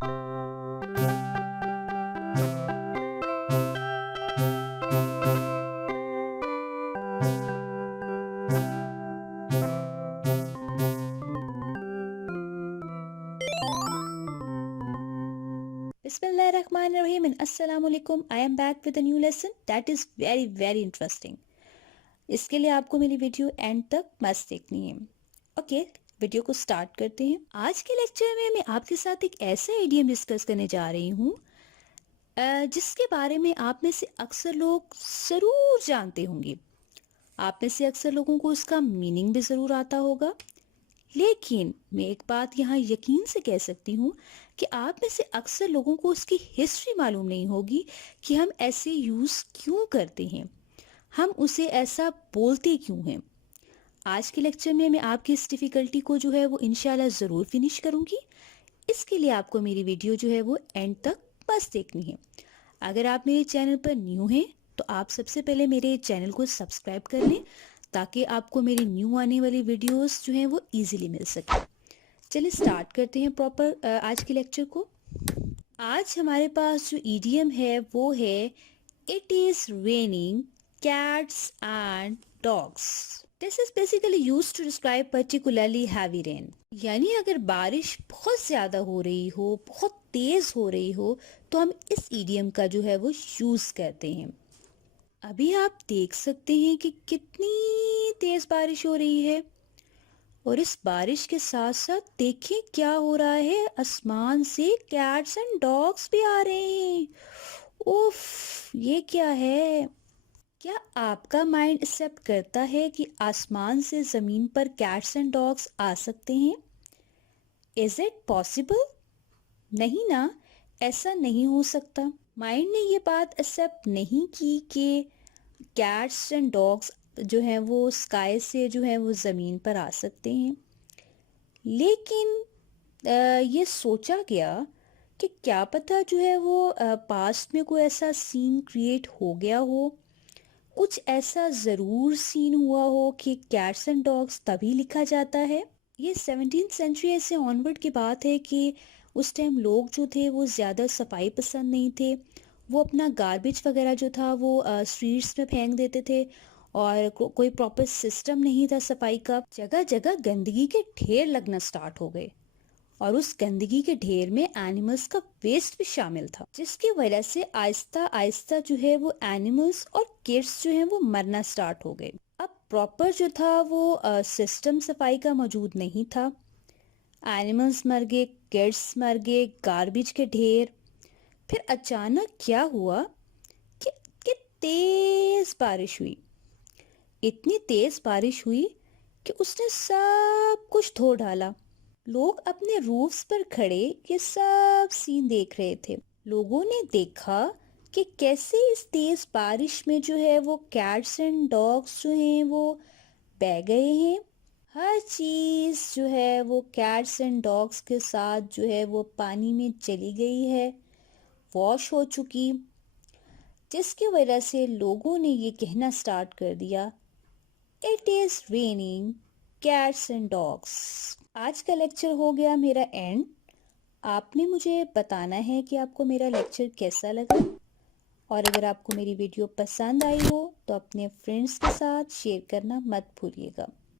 Bismillahirrahmanirrahim and Assalamu alaikum. I am back with a new lesson that is very interesting. इसके लिए आपको मेरी video and तक मस्त देखनी है. ओके, वीडियो को स्टार्ट करते हैं. आज के लेक्चर में मैं आपके साथ एक ऐसा इडियम डिस्कस करने जा रही हूँ जिसके बारे में आप में से अक्सर लोग ज़रूर जानते होंगे. आप में से अक्सर लोगों को उसका मीनिंग भी ज़रूर आता होगा. लेकिन मैं एक बात यहाँ यकीन से कह सकती हूँ कि आप में से अक्सर लोगों को उसकी हिस्ट्री मालूम नहीं होगी कि हम ऐसे यूज़ क्यों करते हैं, हम उसे ऐसा बोलते क्यों हैं. आज के लेक्चर में मैं आपकी इस डिफ़िकल्टी को जो है वो इंशाल्लाह ज़रूर फिनिश करूँगी. इसके लिए आपको मेरी वीडियो जो है वो एंड तक बस देखनी है. अगर आप मेरे चैनल पर न्यू हैं तो आप सबसे पहले मेरे चैनल को सब्सक्राइब कर लें ताकि आपको मेरी न्यू आने वाली वीडियोस जो हैं वो इजीली मिल सके. चलिए स्टार्ट करते हैं प्रॉपर आज के लेक्चर को. आज हमारे पास जो ईडियम है वो है it is raining cats and dogs. This is basically used to describe particularly heavy rain. यानी अगर बारिश बहुत ज़्यादा हो रही हो, बहुत तेज़ हो रही हो, तो हम इस ईडियम का जो है वो यूज़ करते हैं. अभी आप देख सकते हैं कि कितनी तेज़ बारिश हो रही है और इस बारिश के साथ साथ देखिए क्या हो रहा है, आसमान से कैट्स एंड डॉग्स भी आ रहे हैं. उफ, ये क्या है? क्या आपका माइंड एक्सेप्ट करता है कि आसमान से ज़मीन पर कैट्स एंड डॉग्स आ सकते हैं? Is it possible? नहीं ना, ऐसा नहीं हो सकता. माइंड ने ये बात एक्सेप्ट नहीं की कि कैट्स एंड डॉग्स जो हैं वो स्काई से जो है वो ज़मीन पर आ सकते हैं. लेकिन ये सोचा गया कि क्या पता जो है वो पास्ट में कोई ऐसा सीन क्रिएट हो गया हो, कुछ ऐसा ज़रूर सीन हुआ हो कि कैट्स एंड डॉग्स तभी लिखा जाता है. ये 17th सेंचुरी से ऑनवर्ड की बात है कि उस टाइम लोग जो थे वो ज़्यादा सफाई पसंद नहीं थे. वो अपना गार्बेज वगैरह जो था वो स्ट्रीट्स में फेंक देते थे और कोई प्रॉपर सिस्टम नहीं था सफाई का. जगह जगह गंदगी के ढेर लगना स्टार्ट हो गए और उस गंदगी के ढेर में एनिमल्स का वेस्ट भी शामिल था, जिसकी वजह से आहिस्ता आहिस्ता जो है वो एनिमल्स और किड्स जो है वो मरना स्टार्ट हो गए. अब प्रॉपर जो था वो सिस्टम सफाई का मौजूद नहीं था. एनिमल्स मर गए, किड्स मर गए, गार्बेज के ढेर. फिर अचानक क्या हुआ कि तेज बारिश हुई. इतनी तेज बारिश हुई कि उसने सब कुछ धो डाला. लोग अपने रूफ्स पर खड़े ये सब सीन देख रहे थे. लोगों ने देखा कि कैसे इस तेज बारिश में जो है वो कैट्स एंड डॉग्स जो हैं वो बह गए हैं. हर चीज़ जो है वो कैट्स एंड डॉग्स के साथ जो है वो पानी में चली गई है, वॉश हो चुकी, जिसकी वजह से लोगों ने ये कहना स्टार्ट कर दिया it is raining cats and dogs. आज का लेक्चर हो गया मेरा एंड. आपने मुझे बताना है कि आपको मेरा लेक्चर कैसा लगा और अगर आपको मेरी वीडियो पसंद आई हो तो अपने फ्रेंड्स के साथ शेयर करना मत भूलिएगा.